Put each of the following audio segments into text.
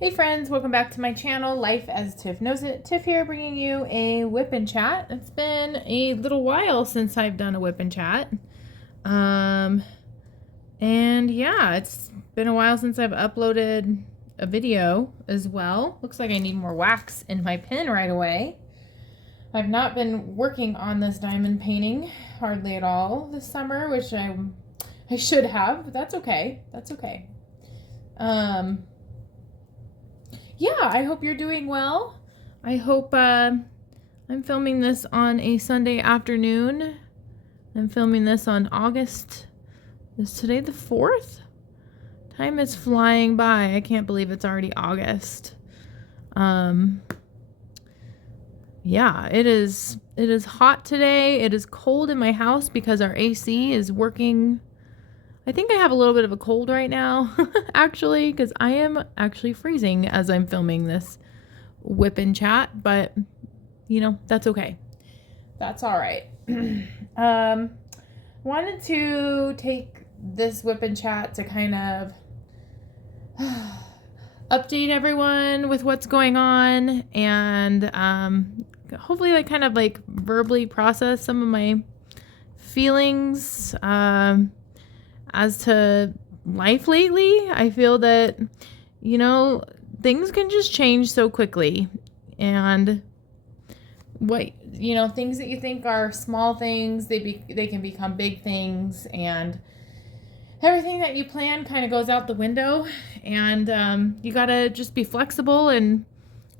Hey friends, welcome back to my channel, Life as Tiff Knows It. Tiff here bringing you a WIP N Chat. It's been a little while since I've done a WIP N Chat. And yeah, it's been a while since I've uploaded a video as well. Looks like I need more wax in my pen right away. I've not been working on this diamond painting hardly at all this summer, which I should have, but that's okay. That's okay. Yeah, I hope you're doing well. I hope I'm filming this on a Sunday afternoon. I'm filming this on August. Is today the 4th? Time is flying by. I can't believe it's already August. Yeah, it is hot today. It is cold in my house because our AC is working. I think I have a little bit of a cold right now, actually, because I am actually freezing as I'm filming this WIP N Chat, but, you know, that's okay. That's all right. Wanted to take this WIP N Chat to kind of update everyone with what's going on and hopefully like kind of like verbally process some of my feelings as to life lately. I feel that, you know, things can just change so quickly. And things that you think are small things, they can become big things. And everything that you plan kind of goes out the window. And you got to just be flexible and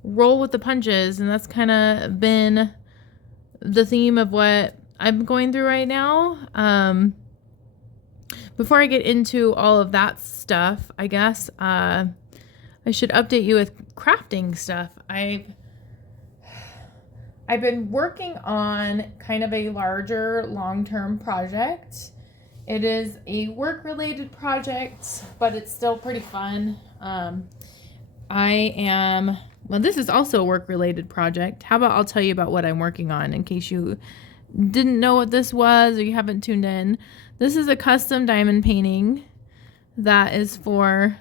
roll with the punches. And that's kind of been the theme of what I'm going through right now. Before I get into all of that stuff, I guess I should update you with crafting stuff. I've been working on kind of a larger long-term project. It is a work-related project, but it's still pretty fun. This is also a work-related project. How about I'll tell you about what I'm working on in case you didn't know what this was or you haven't tuned in. This is a custom diamond painting that is for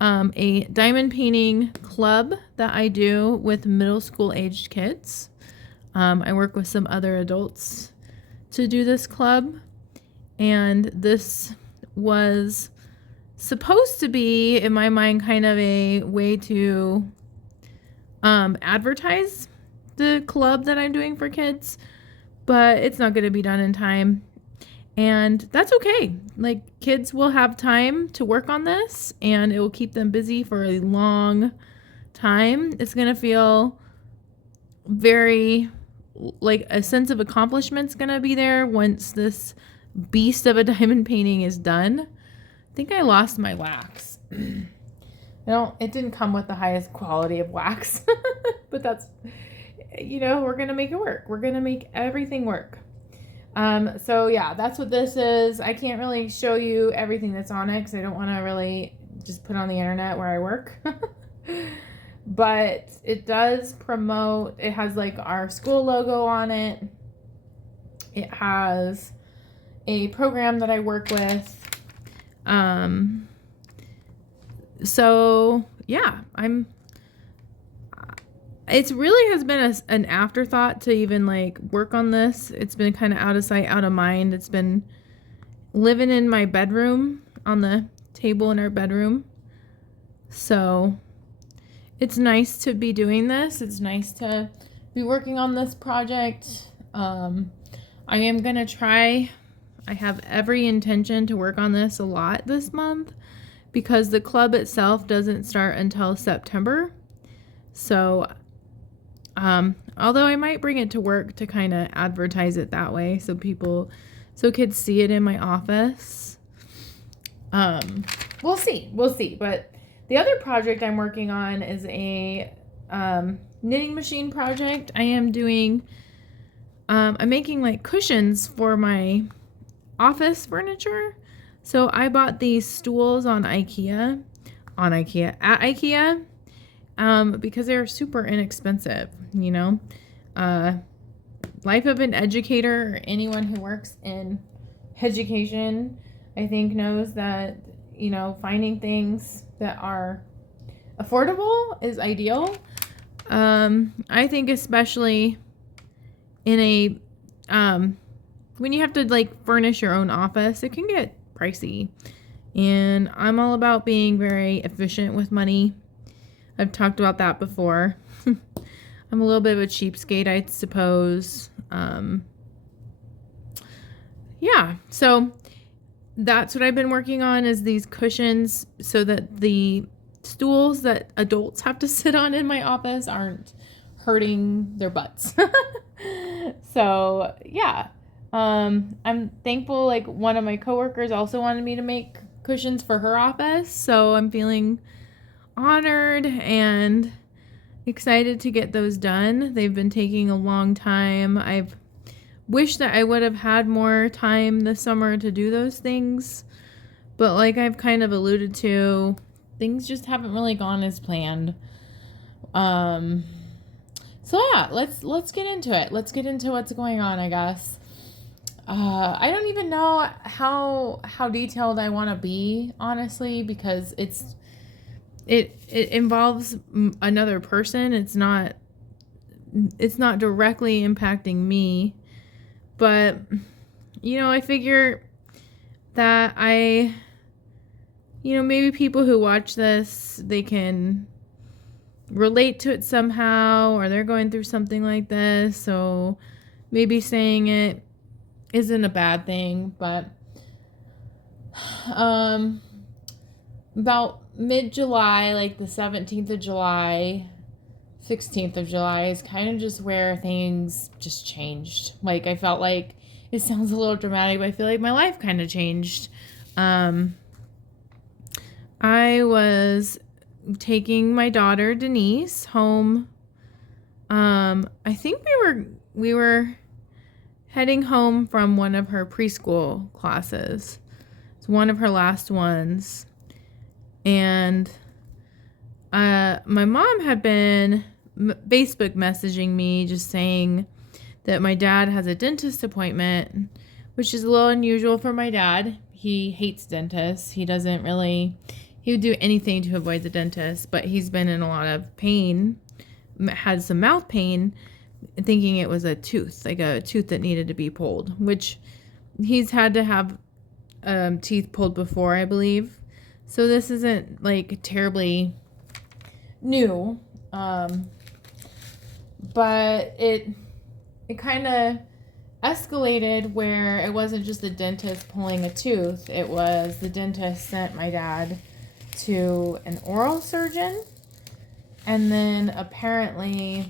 a diamond painting club that I do with middle school aged kids. I work with some other adults to do this club, and this was supposed to be, in my mind, kind of a way to advertise the club that I'm doing for kids, but it's not going to be done in time. And that's okay. Like, kids will have time to work on this and it will keep them busy for a long time. It's going to feel very like a sense of accomplishment's going to be there once this beast of a diamond painting is done. I think I lost my wax. It didn't come with the highest quality of wax, but that's, we're going to make it work. We're going to make everything work. So yeah, that's what this is. I can't really show you everything that's on it because I don't want to really just put on the internet where I work. But it does promote, it has like our school logo on it. It has a program that I work with. So yeah, it really has been an afterthought to even like work on this. It's been kind of out of sight, out of mind. It's been living in my bedroom on the table in our bedroom. So it's nice to be doing this. It's nice to be working on this project. I am going to try. I have every intention to work on this a lot this month because the club itself doesn't start until September. So although I might bring it to work to kind of advertise it that way so kids see it in my office. We'll see. But the other project I'm working on is a knitting machine project. I'm making like cushions for my office furniture. So I bought these stools at IKEA, because they're super inexpensive, Life of an educator, or anyone who works in education, I think knows that, finding things that are affordable is ideal. I think especially in a when you have to like furnish your own office, it can get pricey. And I'm all about being very efficient with money. I've talked about that before. I'm a little bit of a cheapskate, I suppose. Yeah, so that's what I've been working on, is these cushions so that the stools that adults have to sit on in my office aren't hurting their butts. So yeah, I'm thankful. Like, one of my coworkers also wanted me to make cushions for her office, so I'm feeling honored and excited to get those done. They've been taking a long time. I've wished that I would have had more time this summer to do those things, but like I've kind of alluded to, things just haven't really gone as planned. So yeah, let's get into it. Let's get into what's going on, I guess. I don't even know how detailed I want to be, honestly, because it involves another person. It's not directly impacting me, but I figure that maybe people who watch this, they can relate to it somehow, or they're going through something like this, so maybe saying it isn't a bad thing. But about mid-July, like the 17th of July, 16th of July is kind of just where things just changed. Like, I felt like, it sounds a little dramatic, but I feel like my life kind of changed. I was taking my daughter Denise home. I think we were heading home from one of her preschool classes. It's one of her last ones. And my mom had been Facebook messaging me just saying that my dad has a dentist appointment, which is a little unusual for my dad. He hates dentists. He would do anything to avoid the dentist, but he's been in a lot of pain, had some mouth pain, thinking it was a tooth, like a tooth that needed to be pulled, which he's had to have teeth pulled before, I believe. So this isn't like terribly new, but it kind of escalated where it wasn't just the dentist pulling a tooth. It was the dentist sent my dad to an oral surgeon, and then apparently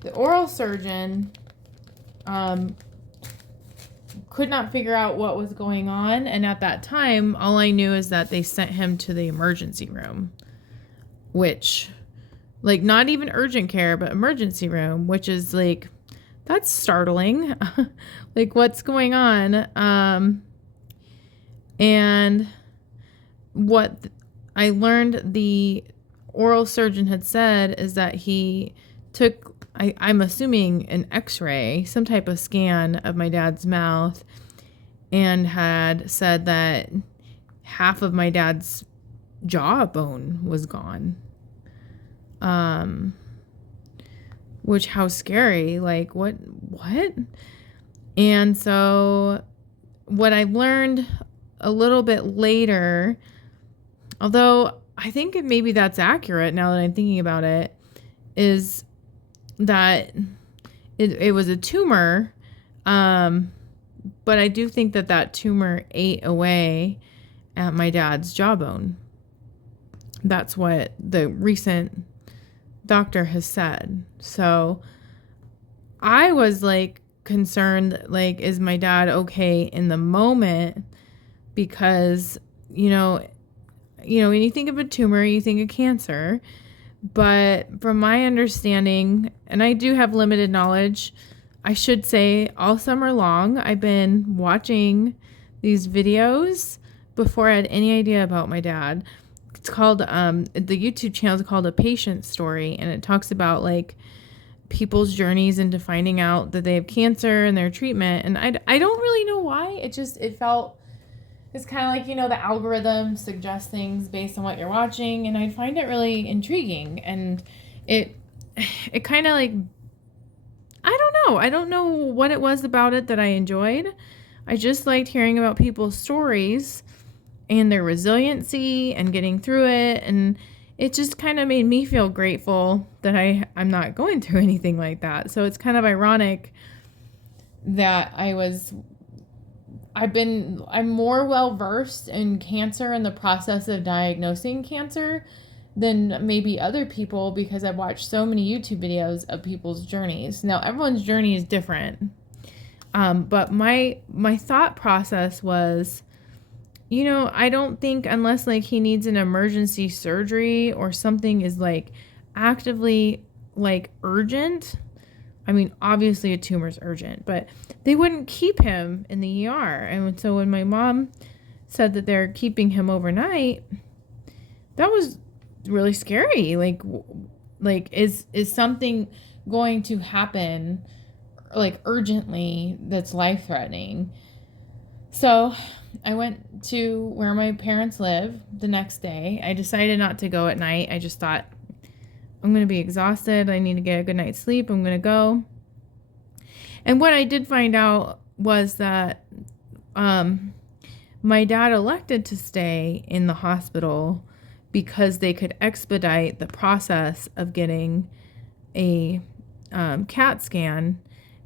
the oral surgeon could not figure out what was going on. And at that time, all I knew is that they sent him to the emergency room, which, like, not even urgent care, but emergency room, which is like, that's startling. Like, what's going on? And what I learned the oral surgeon had said is that he took, I'm assuming, an x-ray, some type of scan of my dad's mouth, and had said that half of my dad's jawbone was gone. Which, how scary. Like, what? And so what I learned a little bit later, although I think maybe that's accurate now that I'm thinking about it, is that it was a tumor, but I do think that tumor ate away at my dad's jawbone. That's what the recent doctor has said. So I was like concerned, like, is my dad okay in the moment? Because, when you think of a tumor, you think of cancer. But from my understanding, and I do have limited knowledge, I should say all summer long, I've been watching these videos before I had any idea about my dad. It's called, the YouTube channel is called A Patient Story, and it talks about like people's journeys into finding out that they have cancer and their treatment. And I don't really know why. It felt it's kind of like, the algorithm suggests things based on what you're watching, and I find it really intriguing, and it kind of like, I don't know what it was about it that I enjoyed. I just liked hearing about people's stories and their resiliency and getting through it, and it just kind of made me feel grateful that I'm not going through anything like that. So it's kind of ironic that I'm more well versed in cancer and the process of diagnosing cancer than maybe other people, because I've watched so many YouTube videos of people's journeys. Now, everyone's journey is different. But my thought process was, I don't think, unless like he needs an emergency surgery or something is like actively like urgent. I mean, obviously a tumor is urgent, but they wouldn't keep him in the ER. And so when my mom said that they're keeping him overnight, that was really scary. Like is something going to happen like urgently that's life-threatening? So I went to where my parents live the next day. I decided not to go at night. I just thought, I'm going to be exhausted. I need to get a good night's sleep. I'm going to go. And what I did find out was that my dad elected to stay in the hospital because they could expedite the process of getting a CAT scan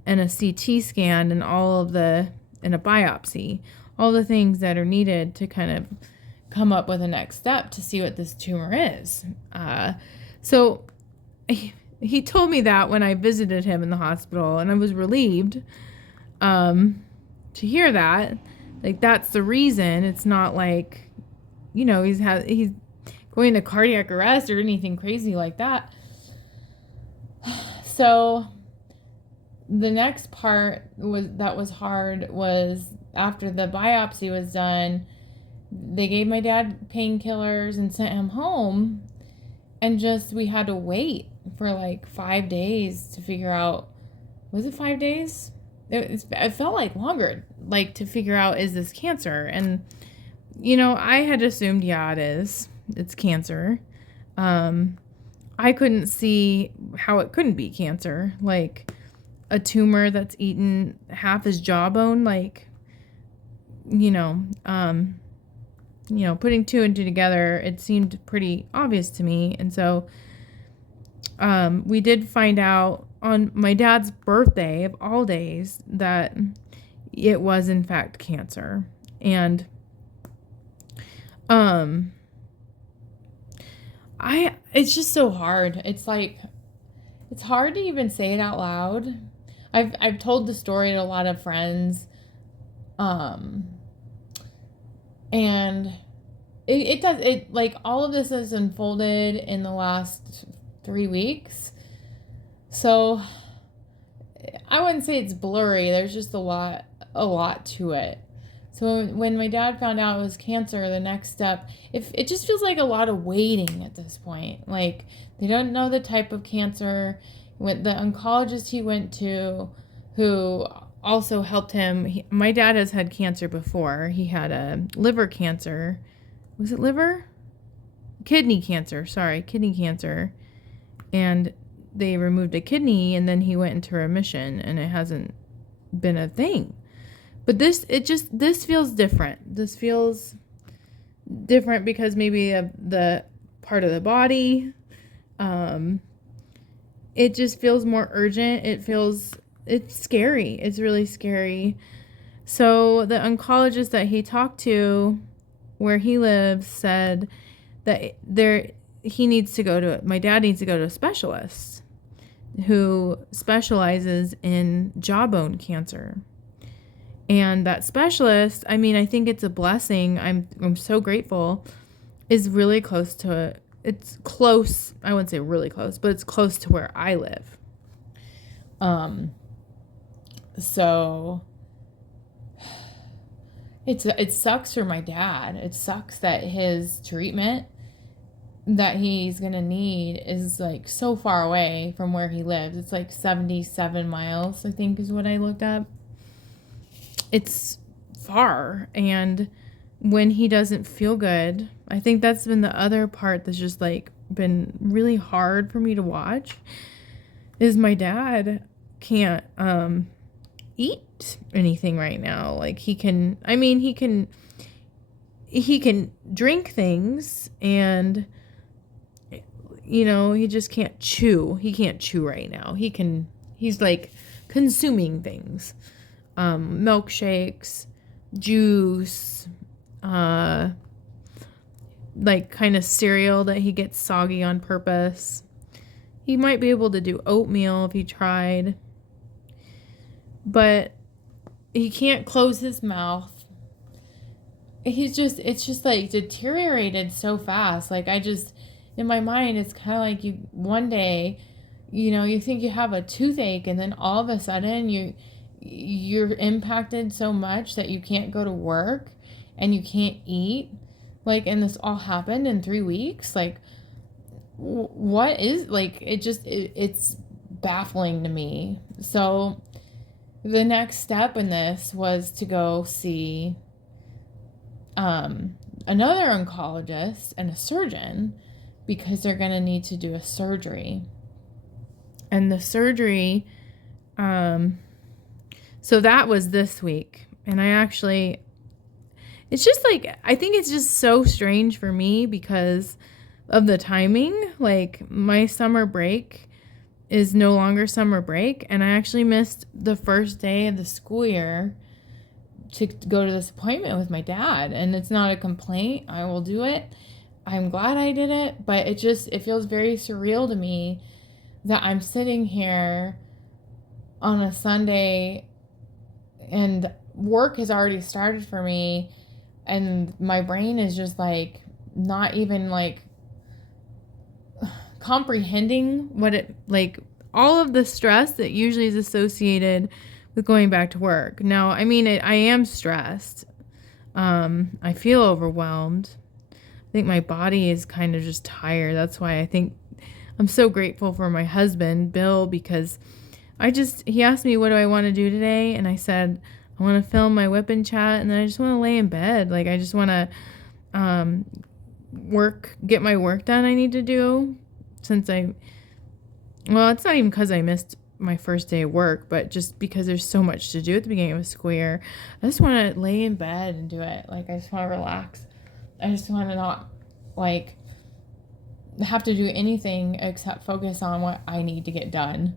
and a CT scan and and a biopsy, all the things that are needed to kind of come up with a next step to see what this tumor is. So he told me that when I visited him in the hospital, and I was relieved to hear that. Like, that's the reason. It's not like, he's going to cardiac arrest or anything crazy like that. So the next part was hard was after the biopsy was done, they gave my dad painkillers and sent him home, and we had to wait for like 5 days to figure out, was it 5 days? It felt like longer, like to figure out, is this cancer? And, I had assumed, yeah, it is. It's cancer. I couldn't see how it couldn't be cancer. Like a tumor that's eaten half his jawbone, like, putting two and two together, it seemed pretty obvious to me. And so we did find out on my dad's birthday of all days that it was in fact cancer. And it's just so hard. It's like, it's hard to even say it out loud. I've told the story to a lot of friends. And it like all of this has unfolded in the last 3 weeks. So I wouldn't say it's blurry. There's just a lot to it. So when my dad found out it was cancer, the next step, it just feels like a lot of waiting at this point. Like, they don't know the type of cancer. With the oncologist he went to, who also helped him. My dad has had cancer before. He had a liver cancer. Was it liver? Kidney cancer. Sorry, kidney cancer. And they removed a kidney, and then he went into remission, and it hasn't been a thing. But this feels different. This feels different because maybe of the part of the body. It just feels more urgent. It's scary. It's really scary. So the oncologist that he talked to where he lives said that my dad needs to go to a specialist who specializes in jawbone cancer. And that specialist, I mean, I think it's a blessing. I'm so grateful, is really close to it's close. I wouldn't say really close, but it's close to where I live. So it sucks for my dad. It sucks that his treatment that he's gonna need is like so far away from where he lives. It's like 77 miles, I think is what I looked up. It's far, and when he doesn't feel good. I think that's been the other part that's just like been really hard for me to watch, is my dad can't eat anything right now. Like he can, I mean, he can drink things, and he just can't chew. He can't chew right now. He's like consuming things. Milkshakes, juice, like kind of cereal that he gets soggy on purpose. He might be able to do oatmeal if he tried, but he can't close his mouth. It's just like deteriorated so fast. Like in my mind, it's kind of like one day, you think you have a toothache, and then all of a sudden you're impacted so much that you can't go to work and you can't eat. Like, and this all happened in 3 weeks. Like, what is, like, it's baffling to me. So the next step in this was to go see another oncologist and a surgeon, because they're going to need to do a surgery. And the surgery, so that was this week. And it's just like, I think it's just so strange for me because of the timing. Like, my summer break is no longer summer break, and I actually missed the first day of the school year to go to this appointment with my dad. And it's not a complaint. I will do it. I'm glad I did it, but it feels very surreal to me that I'm sitting here on a Sunday and work has already started for me, and my brain is just like not even like comprehending what it, like, all of the stress that usually is associated with going back to work. Now, I mean, I am stressed. I feel overwhelmed. I think my body is kind of just tired. That's why I think I'm so grateful for my husband, Bill, because he asked me, what do I want to do today? And I said, I want to film my WIP N Chat, and then I just want to lay in bed. Like, I just want to get my work done I need to do, since it's not even because I missed my first day of work, but just because there's so much to do at the beginning of a school year. I just want to lay in bed and do it. Like, I just want to relax. I just want to not, like, have to do anything except focus on what I need to get done.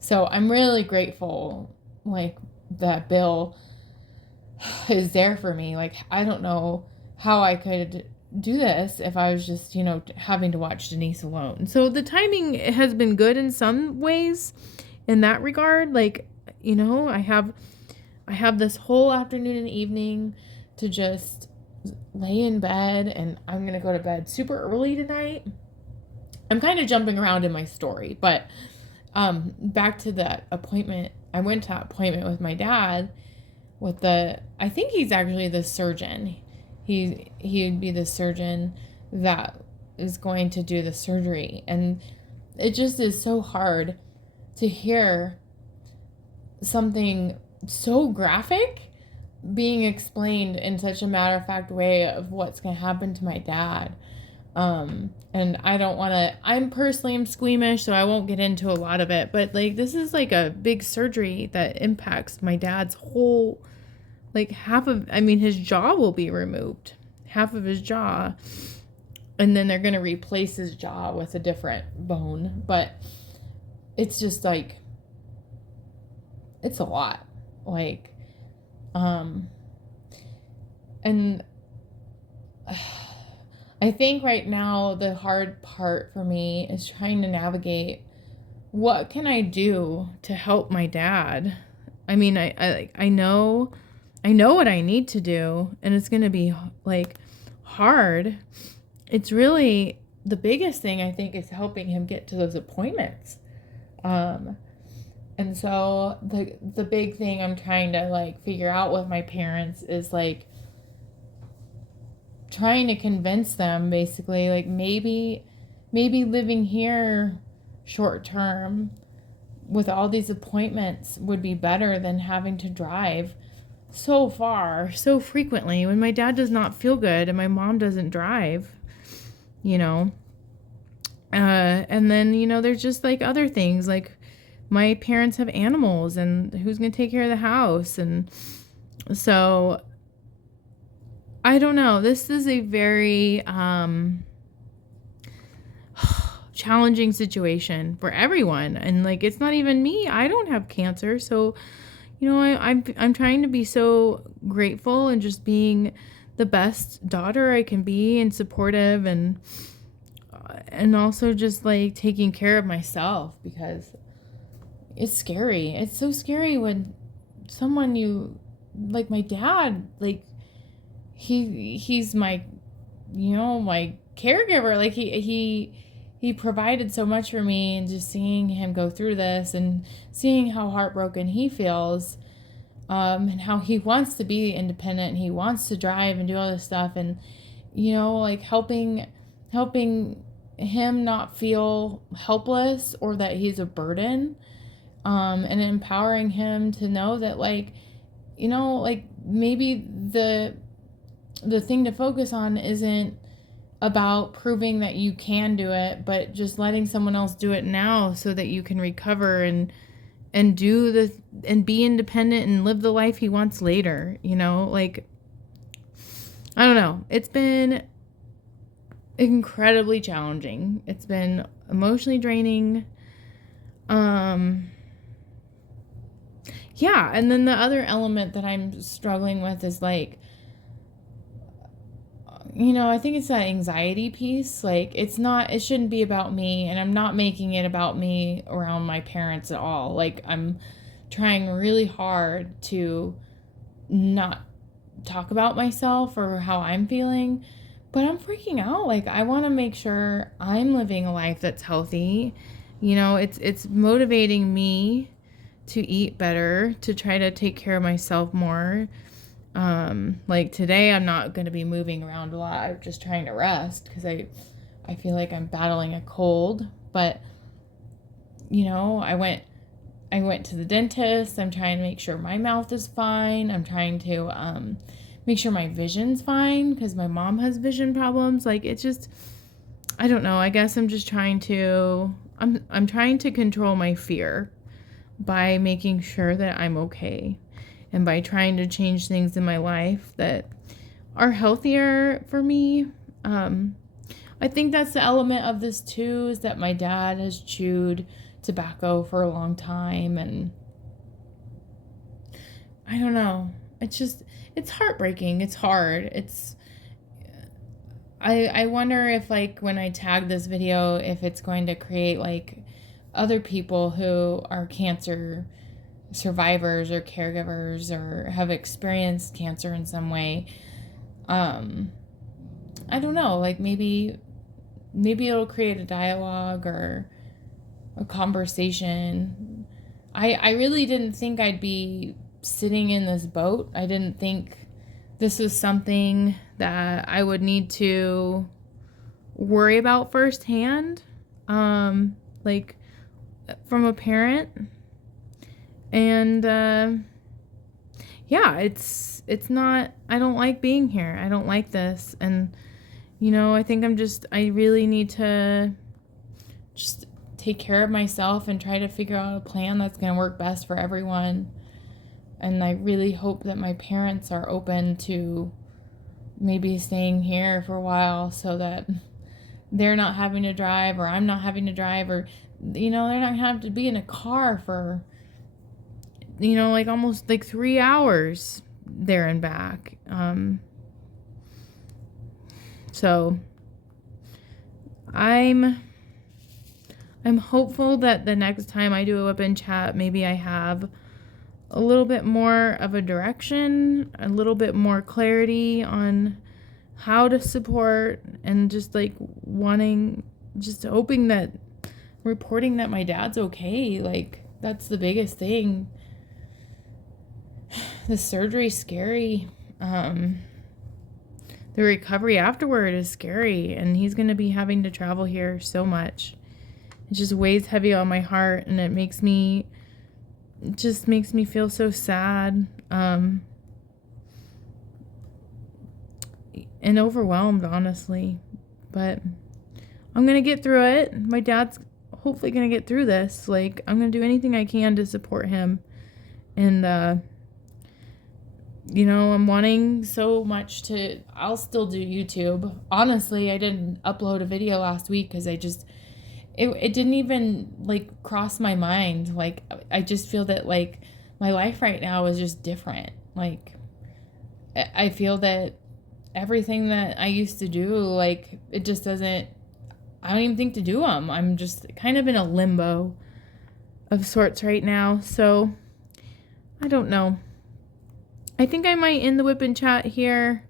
So I'm really grateful, like, that Bill is there for me. Like, I don't know how I could do this if I was just, having to watch Denise alone. So the timing has been good in some ways in that regard. Like, I have this whole afternoon and evening to just lay in bed, and I'm going to go to bed super early tonight. I'm kind of jumping around in my story, but back to that appointment. I went to that appointment with my dad I think he's actually the surgeon. He would be the surgeon that is going to do the surgery. And it just is so hard to hear something so graphic being explained in such a matter-of-fact way of what's going to happen to my dad. And I don't want to, I'm squeamish, so I won't get into a lot of it, but like, this is like a big surgery that impacts my dad's whole, like, his jaw will be removed, half of his jaw, and then they're going to replace his jaw with a different bone. But it's just like, it's a lot, like, and I think right now the hard part for me is trying to navigate, what can I do to help my dad? I mean, I know what I need to do, and it's going to be like hard. It's really the biggest thing, I think, is helping him get to those appointments. And so the big thing I'm trying to like figure out with my parents is like trying to convince them, basically, like maybe living here short term with all these appointments would be better than having to drive so far, so frequently, when my dad does not feel good and my mom doesn't drive, you know. And then, there's just like other things, like my parents have animals and who's going to take care of the house. And so I don't know. This is a very challenging situation for everyone. And like, it's not even me. I don't have cancer. So, I'm trying to be so grateful and just being the best daughter I can be and supportive and also just like taking care of myself, because it's scary. It's so scary when someone you like, my dad, like he's my my caregiver. Like he provided so much for me, and just seeing him go through this and seeing how heartbroken he feels, and how he wants to be independent and he wants to drive and do all this stuff, and like helping him not feel helpless or that he's a burden, and empowering him to know that like maybe the thing to focus on isn't about proving that you can do it, but just letting someone else do it now so that you can recover and be independent and live the life he wants later. Like, I don't know. It's been incredibly challenging. It's been emotionally draining. Yeah, and then the other element that I'm struggling with is like, I think it's that anxiety piece. Like, it shouldn't be about me, and I'm not making it about me around my parents at all. Like, I'm trying really hard to not talk about myself or how I'm feeling, but I'm freaking out. Like, I want to make sure I'm living a life that's healthy. It's motivating me to eat better, to try to take care of myself more. Like today I'm not going to be moving around a lot. I'm just trying to rest because I feel like I'm battling a cold. But I went to the dentist. I'm trying to make sure my mouth is fine. I'm trying to make sure my vision's fine because my mom has vision problems. Like, it's just, I don't know. I guess I'm just trying to I'm trying to control my fear by making sure that I'm okay, and by trying to change things in my life that are healthier for me. I think that's the element of this too, is that my dad has chewed tobacco for a long time, and I don't know. It's heartbreaking. It's hard. I wonder if, like, when I tag this video, if it's going to create like other people who are cancer survivors or caregivers or have experienced cancer in some way. I don't know, like maybe it'll create a dialogue or a conversation. I really didn't think I'd be sitting in this boat. I didn't think this was something that I would need to worry about firsthand, like from a parent. And yeah, it's not, I don't like being here. I don't like this. And I think I really need to just take care of myself and try to figure out a plan that's going to work best for everyone. And I really hope that my parents are open to maybe staying here for a while so that they're not having to drive, or I'm not having to drive, or they're not going to have to be in a car for like almost like 3 hours there and back. So I'm hopeful that the next time I do a WIP N Chat, maybe I have a little bit more of a direction, a little bit more clarity on how to support, and just like hoping that, reporting that my dad's okay. Like, that's the biggest thing. The surgery's scary. The recovery afterward is scary, and he's going to be having to travel here so much. It just weighs heavy on my heart, and it makes me feel so sad. and overwhelmed, honestly. But I'm going to get through it. My dad's hopefully going to get through this. Like, I'm going to do anything I can to support him. And, you know, I'm wanting so much to, I'll still do YouTube. Honestly, I didn't upload a video last week because it didn't even, like, cross my mind. Like, I just feel that, like, my life right now is just different. Like, I feel that everything that I used to do, like, it just doesn't, I don't even think to do them. I'm just kind of in a limbo of sorts right now. So, I don't know. I think I might end the WIP N Chat here.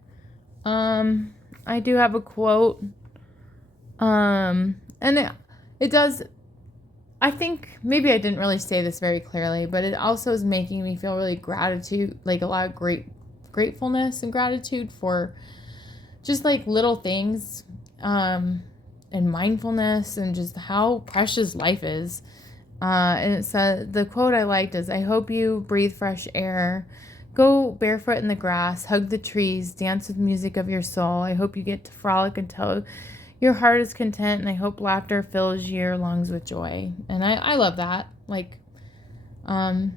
I do have a quote. And it does, I think maybe I didn't really say this very clearly, but it also is making me feel really gratitude, like a lot of gratefulness and gratitude for just like little things, and mindfulness and just how precious life is. And it said, the quote I liked is, I hope you breathe fresh air, go barefoot in the grass, hug the trees, dance with music of your soul. I hope you get to frolic until your heart is content, and I hope laughter fills your lungs with joy. And I love that. Like, you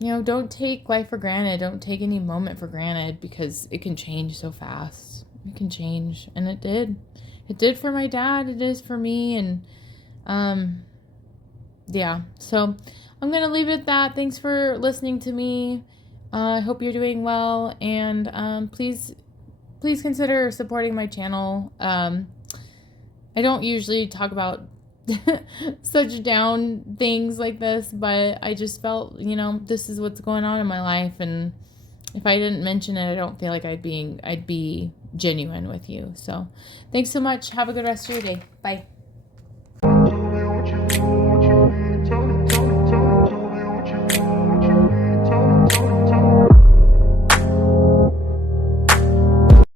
know, don't take life for granted. Don't take any moment for granted, because it can change so fast. It can change. And it did. It did for my dad. It is for me. And, yeah. So I'm going to leave it at that. Thanks for listening to me. I hope you're doing well. And please consider supporting my channel. I don't usually talk about such down things like this, but I just felt, you know, this is what's going on in my life, and if I didn't mention it, I don't feel like I'd be genuine with you. So thanks so much. Have a good rest of your day. Bye.